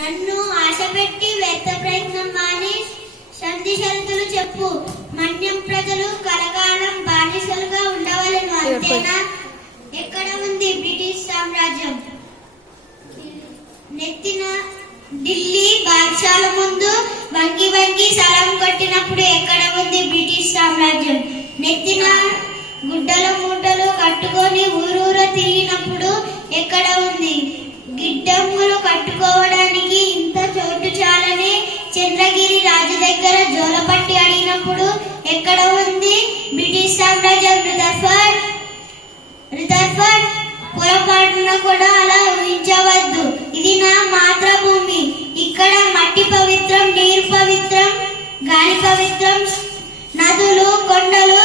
నన్ను ఆశపెట్టి వ్యర్థ ప్రయత్నం మాని సంధి షరతులు చెప్పు. మన్యం ప్రజలు కలకాలం బానిసలుగా ఉండవలను, అంతేనా? ఎక్కడ ఉంది బ్రిటిష్ సామ్రాజ్యం? నెత్తిన ఢిల్లీ బాద్షాల ముందు వంగి వంగి సలాం కొట్టినప్పుడు ఎక్కడ ఉంది బ్రిటిష్ సామ్రాజ్యం? నెత్తిన గుడ్డల మూటలు కట్టుకొని ఊరూర తిరిగినప్పుడు ఎక్కడ ఉంది? గిడ్డంగులు కట్టుకోవడానికి ఇంత చోటు చాలని చంద్రగిరి రాజు దగ్గర జోలపట్టి అడిగినప్పుడు ఎక్కడ ఉంది బ్రిటిష్ సామ్రాజ్యం? రిదర్ఫర్డ్ పొరపాటున కూడా అలా ఊహించవద్దు. ఇది నా మాతృభూమి. ఇక్కడ మట్టి పవిత్రం, నీరు పవిత్రం, గాలి పవిత్రం, నదులు కొండలు